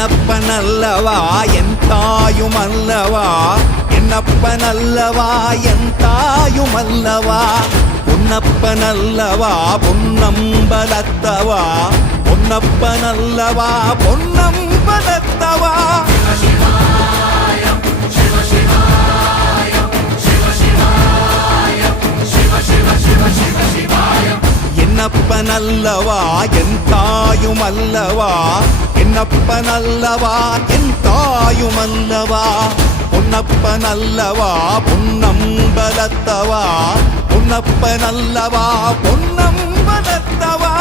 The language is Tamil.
என்னப்பனல்லவா என் தாயுமல்லவா, என்னப்பனல்லவா என் தாயுமல்லவா, பொன்னப்பனல்லவா பொன்னம்பலத்தவா, பொன்னப்பனல்லவா பொன்னம்பலத்தவா. என்னப்பனல்லவா என் தாயுமல்லவா, என்னப்பனல்லவா என் தாயுமல்லவா, பொன்னப்பனல்லவா பொன்னம்பலத்தவா, பொன்னப்பனல்லவா பொன்னம்பலத்தவா.